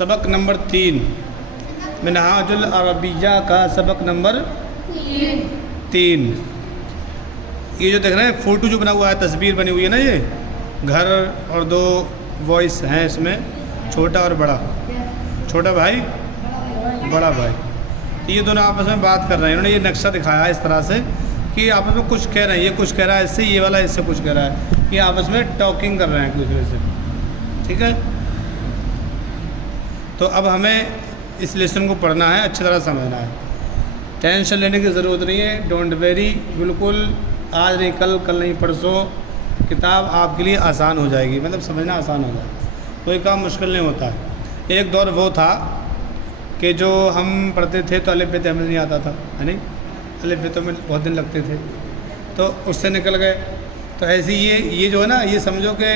सबक number 3 Minhajul Arabia का सबक नंबर 3। ये जो देख रहे हैं फ़ोटो जो बना हुआ है, तस्वीर बनी हुई है ना, ये घर और दो वॉइस हैं इसमें, छोटा और बड़ा, छोटा भाई बड़ा भाई। तो ये दोनों आपस में बात कर रहे हैं। इन्होंने ये नक्शा दिखाया है इस तरह से कि आपस में कुछ कह रहे हैं, ये कुछ कह रहा है इससे, ये वाला इससे कुछ कह रहा है, ये आपस में टॉकिंग कर रहे हैं एक दूसरे से। ठीक है, तो अब हमें इस लेसन को पढ़ना है, अच्छी तरह समझना है। टेंशन लेने की ज़रूरत नहीं है, डोंट वेरी, बिल्कुल आज नहीं कल, कल नहीं परसों किताब आपके लिए आसान हो जाएगी, मतलब समझना आसान हो जाएगा, कोई काम मुश्किल नहीं होता है। एक दौर वो था कि जो हम पढ़ते थे तो अलिफ बे हमें नहीं आता था, है नहीं, अलिफ बे तो में बहुत दिन लगते थे, तो उससे निकल गए। तो ऐसे ये जो है ना, ये समझो कि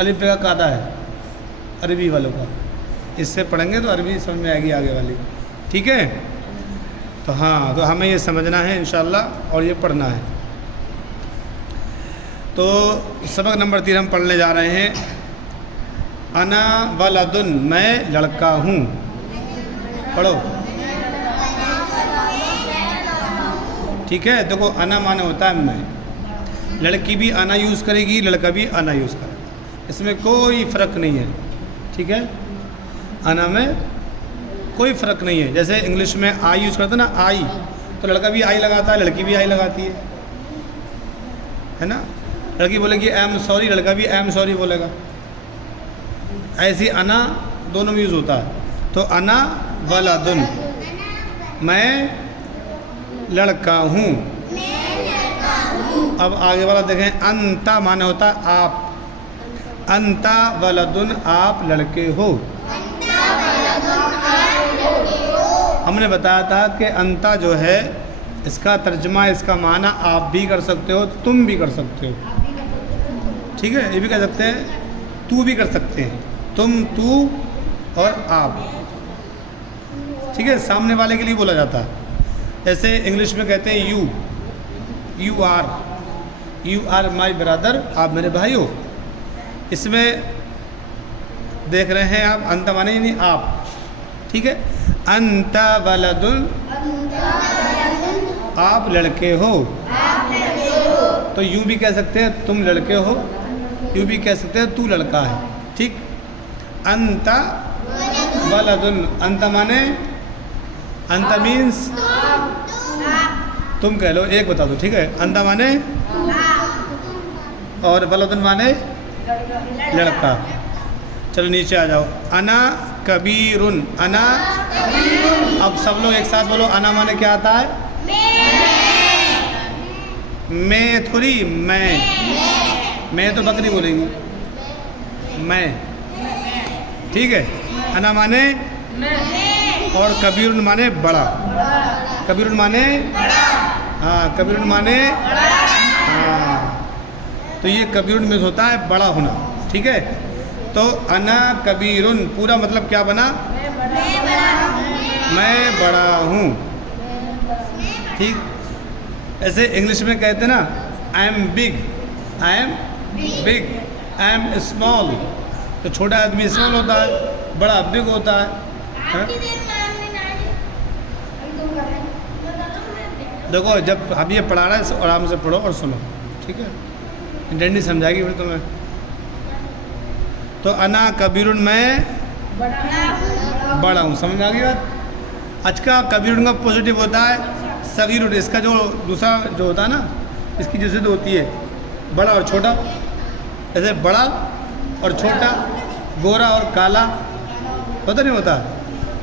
अलिफ बे का कायदा है अरबी वालों का, इससे पढ़ेंगे तो अरबी समझ में आएगी आगे वाली। ठीक है, तो हाँ, तो हमें ये समझना है इंशाअल्लाह और ये पढ़ना है। तो सबक नंबर 3 हम पढ़ने जा रहे हैं। अना वलदुन, मैं लड़का हूँ। पढ़ो। ठीक है, देखो अना माने होता है मैं, लड़की भी अना यूज़ करेगी, लड़का भी अना यूज़ करेगा, इसमें कोई फ़र्क नहीं है। ठीक है, अना में कोई फ़र्क नहीं है। जैसे इंग्लिश में आई यूज़ करते ना, आई, तो लड़का भी आई लगाता है, लड़की भी आई लगाती है ना। लड़की बोलेगी आई एम सॉरी, लड़का भी आई एम सॉरी बोलेगा। ऐसी अना दोनों में यूज़ होता है। तो अना वलदुन, मैं लड़का हूँ। अब आगे वाला देखें, अंता माने होता है आप, अंता वलदुन, आप लड़के हो। हमने बताया था कि अंता जो है इसका तर्जमा, इसका माना आप भी कर सकते हो, तुम भी कर सकते हो। ठीक है, ये भी कह सकते हैं, तू भी कर सकते हैं, तुम, तू और आप। ठीक है, सामने वाले के लिए बोला जाता है। जैसे इंग्लिश में कहते हैं you, you are my brother, आप मेरे भाई हो। इसमें देख रहे हैं आप, अंत माने नहीं आप। ठीक है, अंत वलदुन, आप लड़के हो। तो यूँ भी कह सकते हैं तुम लड़के हो, यूँ भी कह सकते हैं तू लड़का है। ठीक, अंत वलदुन, अंत माने, अंत मीन्स तुम कह लो, एक बता दो। ठीक है, अंत माने और वलदुन माने लड़का। चलो नीचे आ जाओ। अना कबीरुन, अना, अब सब लोग एक साथ बोलो, अना माने क्या आता है? मैं थोड़ी, मैं तो बकरी बोलेंगी, मैं। ठीक है, अना माने और कबीरुन माने बड़ा, कबीरुन माने, हाँ, कबीरुन माने, हाँ, तो ये कबीरुन में होता है बड़ा होना। ठीक है, तो अना कबीरुन पूरा मतलब क्या बना? मैं बड़ा हूँ। ठीक, ऐसे इंग्लिश में कहते हैं ना, I am big, I am big, I am small. तो छोटा आदमी स्मॉल होता है, बड़ा बिग होता है। देखो जब हम ये पढ़ा रहे हैं आराम से पढ़ो और सुनो। ठीक है, डंडी समझाएगी फिर तुम्हें। तो अना कबीरुन, मैं बड़ा हूँ। समझ में आ गई बात? आज का कबीरुन का पॉजिटिव होता है सगीरुन, इसका जो दूसरा जो होता है ना, इसकी जो जिद होती है बड़ा और छोटा। जैसे बड़ा और छोटा, गोरा और काला होता नहीं होता,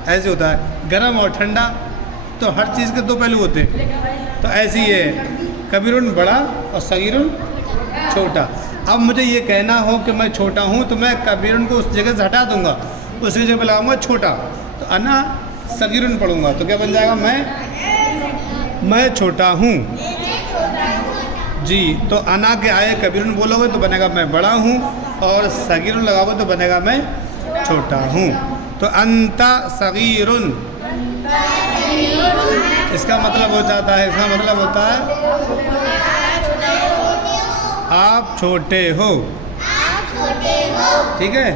ऐसे होता है। गर्म और ठंडा, तो हर चीज़ के दो पहलू होते हैं। तो ऐसे ही है, कबीरुन बड़ा और सगीरुन छोटा। अब मुझे ये कहना हो कि मैं छोटा हूँ, तो मैं कबीरुन को उस जगह से हटा दूंगा, उसी जगह पर लगाऊंगा छोटा, तो अना सगीरुन पढ़ूंगा, तो क्या बन जाएगा? मैं छोटा हूँ जी। तो अना के आए कबीरुन बोलोगे तो बनेगा मैं बड़ा हूँ, और सगीरुन लगाओगे तो बनेगा मैं छोटा हूँ। तो अंता सगीरुन, इसका मतलब हो जाता है, इसका मतलब होता है आप छोटे हो। ठीक है,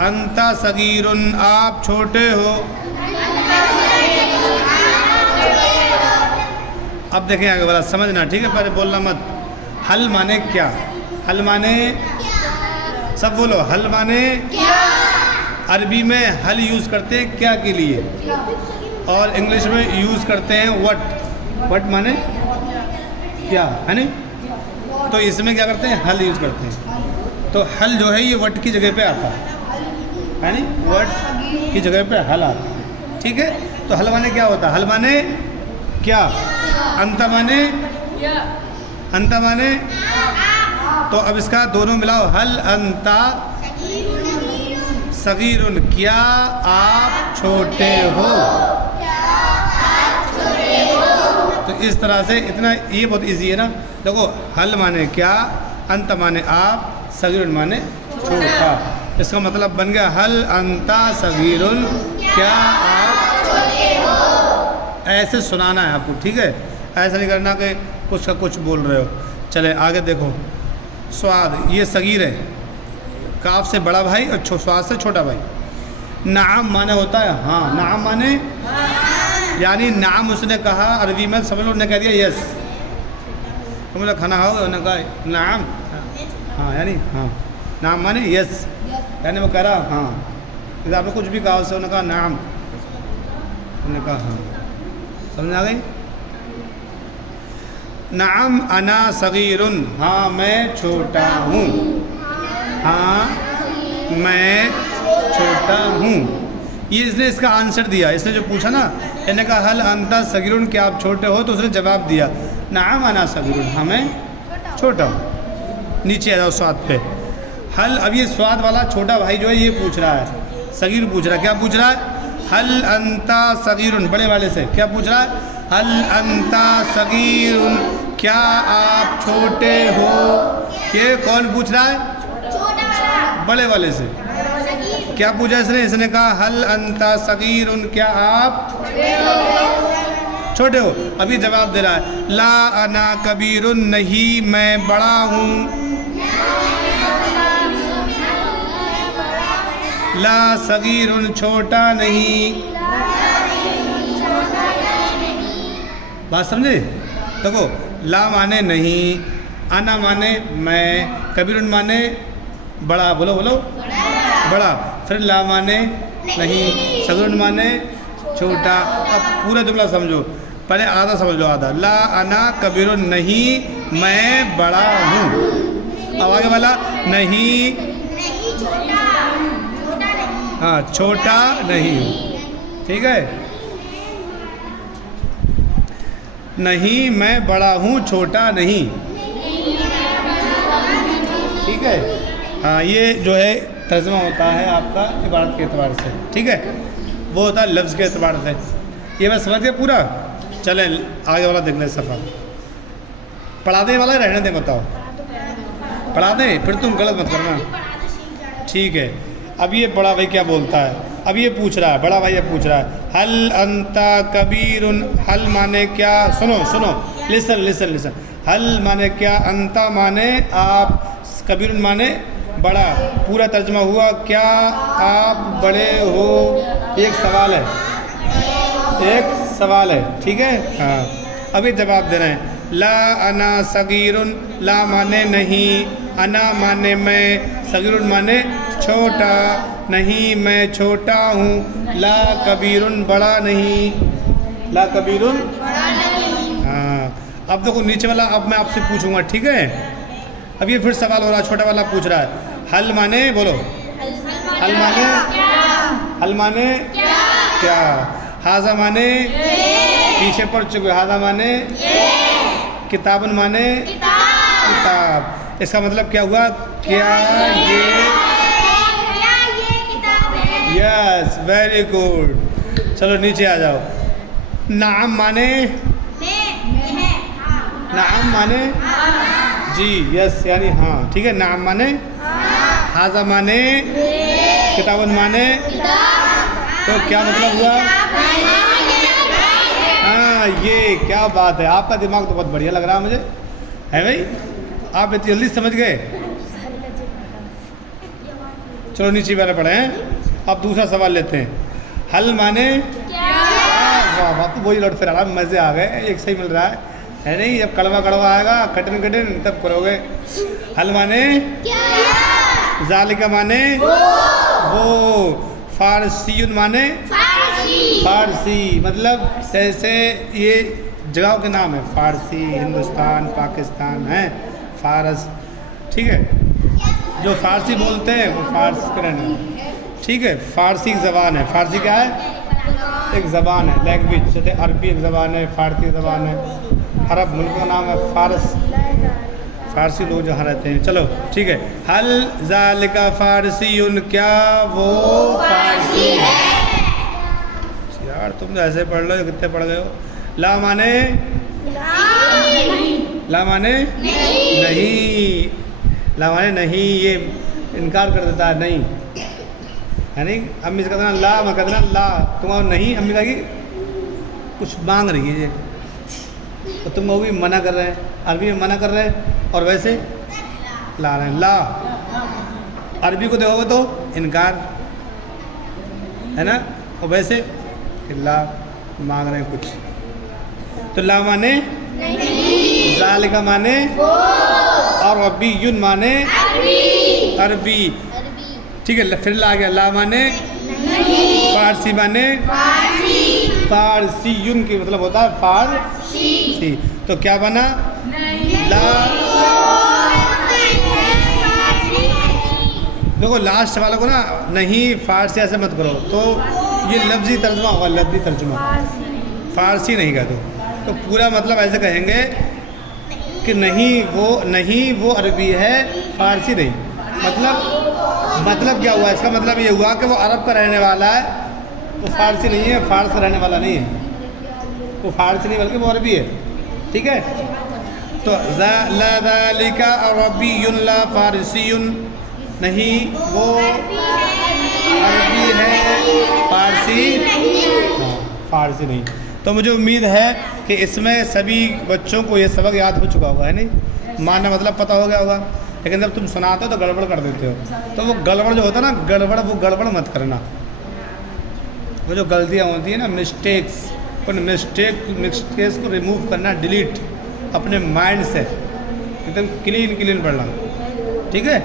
अंता सगीरुन आप छोटे हो। अब देखें आगे वाला समझना, ठीक है, पहले बोलना मत। हल माने क्या? हल माने, सब बोलो, हल माने क्या? अरबी में हल यूज़ करते हैं क्या के लिए, और इंग्लिश में यूज़ करते हैं वट। वट माने क्या, है नहीं? तो इसमें क्या करते हैं, हल यूज़ करते हैं। तो हल जो है ये वट की जगह पे आता है नहीं, वट की जगह पे हल आता है, ठीक है। तो हल माने क्या होता है? हल माने क्या, अंत माने, अंत माने, तो अब इसका दोनों मिलाओ, हल अंता सगीरुन क्या आप छोटे हो। तो इस तरह से इतना, ये बहुत इजी है ना। देखो, हल माने क्या, अंत माने आप, सगीरुन माने छोटा। इसका मतलब बन गया हल अंता सगीरुन क्या आप छोटे हो। ऐसे सुनाना है आपको, ठीक है, ऐसा नहीं करना कि कुछ का कुछ बोल रहे हो। चले आगे देखो, स्वाद, ये सगीर है, काफ से बड़ा भाई और स्वाद से छोटा भाई। नाम माने होता है हाँ, नाम माने यानी नाम उसने कहा अरबी में, समझ लो, उसने कह दिया यस, तुम लोग खाना खाओगे, उन्होंने कहा नाम, हाँ यानी हाँ, नाम माने यस, यानी वो कह रहा हाँ। जैसे आपने कुछ भी कहा उससे, उन्होंने कहा नाम, उन्होंने कहा हाँ, समझ आ गई। नाम अना सगीरुन, हाँ मैं छोटा हूँ, हाँ मैं छोटा हूँ। ये इसने इसका आंसर दिया, इसने जो पूछा ना, इन्होंने कहा हल अंता सगीरुन क्या आप छोटे हो, तो उसने जवाब दिया नाम अना सगीरुन, हाँ मैं छोटा हूँ। नीचे आ जाओ स्वाद पे, हल, अब ये स्वाद वाला छोटा भाई जो है ये पूछ रहा है, सगीर पूछ रहा है, क्या पूछ रहा है, हल अंता सगीरुन, बड़े वाले से क्या पूछ रहा है, हल अंता सगीरुन क्या आप छोटे हो। ये कौन पूछ रहा है, बड़े वाले से। क्या पूछा इसने, इसने कहा हल अंता सगीरुन क्या आप छोटे हो। अभी जवाब दे रहा है, ला अना कबीरुन, नहीं मैं बड़ा हूँ, ला सगीरुन छोटा नहीं। बात समझे? देखो, ला माने नहीं, आना माने मैं, कबीरुन माने बड़ा, बोलो बोलो बड़ा, फिर ला माने नहीं, सगीरुन माने छोटा। अब पूरा जुमला समझो, पहले आधा समझ लो, आधा, ला अना कबीरुन, नहीं मैं बड़ा हूँ। अब आगे वाला, नहीं हाँ छोटा नहीं, ठीक है, नहीं मैं बड़ा हूँ छोटा नहीं, ठीक है। हाँ, ये जो है तर्जुमा होता है आपका इबारत के एतबार से, ठीक है, वो होता है लफ्ज़ के एतबार से। ये मैं समझ गया पूरा। चले आगे वाला देख लें सफ़ा, पढ़ा दें वाला रहने दें, बताओ पढ़ा दें, फिर तुम गलत मत करना, ठीक है। अब ये बड़ा भाई क्या बोलता है, अब ये पूछ रहा है, बड़ा भाई अब पूछ रहा है, हल अंता कबीरुन, हल माने क्या, सुनो सुनो, लिसन लिसन लिसन, हल माने क्या, अंता माने आप, कबीरुन माने बड़ा। पूरा तर्जुमा हुआ, क्या आप बड़े हो, एक सवाल है, एक सवाल है, ठीक है। हाँ, अभी जवाब दे रहे हैं, ला अना सगीरुन, ला माने नहीं, अना माने मैं, सगीरुन माने छोटा, नहीं मैं छोटा हूँ, ला कबीरुन बड़ा नहीं, ला कबीरुन बड़ा नहीं। हाँ, अब देखो नीचे वाला, अब मैं आपसे पूछूंगा, ठीक है। अब ये फिर सवाल हो रहा, छोटा वाला पूछ रहा है, हल माने, बोलो हल माने, हल माने क्या, हाजा माने पीछे पढ़ चुके, हाजा माने किताबन माने किताब। इसका मतलब क्या हुआ, क्या ये किताब है। Yes, very good. चलो नीचे आ जाओ, नाम माने, नाम माने जी, यस यानी हाँ, ठीक है, नाम माने, हाजा माने, किताबन माने, तो क्या मतलब हुआ, हाँ ये क्या बात है, आपका दिमाग तो बहुत बढ़िया लग रहा है मुझे, है भाई, आप इतनी जल्दी समझ गए। चलो नीचे वाले पढ़े हैं। अब दूसरा सवाल लेते हैं। हल माने वाह वाह, तो वही लौट फिर रहा, मज़े आ गए, एक सही मिल रहा है नहीं? जब कड़वा कड़वा आएगा कठिन कठिन तब करोगे। हल माने ज़ालिका माने वो, फारसीयुन माने फारसी, मतलब जैसे ये जगहों के नाम है, फारसी, हिंदुस्तान, पाकिस्तान है, फारस, ठीक है। जो फारसी बोलते हैं वो फारस के रहने, ठीक है। फारसी एक ज़बान है, फारसी क्या है? एक ज़बान है, लैंग्वेज। जैसे अरबी एक ज़बान है, फारसी ज़बान है, अरब मुल्क का नाम है फारस, फारसी लोग जहाँ रहते हैं। चलो ठीक है। हल ज़ालिका फारसीयुन, क्या वो फारसी है? यार तुम तो ऐसे पढ़ लो, कितने पढ़ गए हो। ला माने ला माने नहीं, ला माने नहीं, ये इनकार कर देता है, नहीं है नहीं। अम्मी से कहना ला, मैं कहना ला, तुम नहीं, अम्मी कहेगी कुछ मांग रही है ये, तो तुम वो भी मना कर रहे हैं, अरबी में मना कर रहे हैं, और वैसे ला रहे हैं। ला अरबी को देखोगे तो इनकार है ना, और वैसे ला मांग रहे हैं कुछ। तो ला माने ज़ालिका माने और रब्बियुन माने अरबी, ठीक है। फिर ला गया, ला माने फारसी माने फारसीयुन की मतलब होता है फारसी। तो क्या बना? ला। देखो लास्ट वाले को ना नहीं फारसी ऐसे मत करो, तो ये लफ्ज़ी तर्जुमा होगा, लफ्ज़ी तर्जुमा, फारसी नहीं कह दो। तो पूरा मतलब ऐसे कहेंगे कि नहीं वो अरबी है, फारसी नहीं। मतलब क्या हुआ? इसका मतलब ये हुआ कि वो अरब का रहने वाला है, वो फारसी नहीं है, फारस का रहने वाला नहीं है, वो फारसी नहीं बल्कि वो अरबी है, ठीक है। तो ला ज़ालिका अरबियुन ला फारसियुन, नहीं वो अरबी है, फारसी फारसी नहीं। तो मुझे उम्मीद है कि इसमें सभी बच्चों को ये सबक याद हो चुका होगा, है नहीं? माना मतलब पता हो गया होगा, लेकिन जब तुम सुनाते हो तो गड़बड़ कर देते हो। तो वो गड़बड़ जो होता है ना, वो गड़बड़ मत करना। वो जो गलतियाँ होती हैं ना, मिस्टेक्स, उन मिस्टेक्स को रिमूव करना, डिलीट अपने माइंड से, एकदम क्लीन पढ़ना, ठीक है।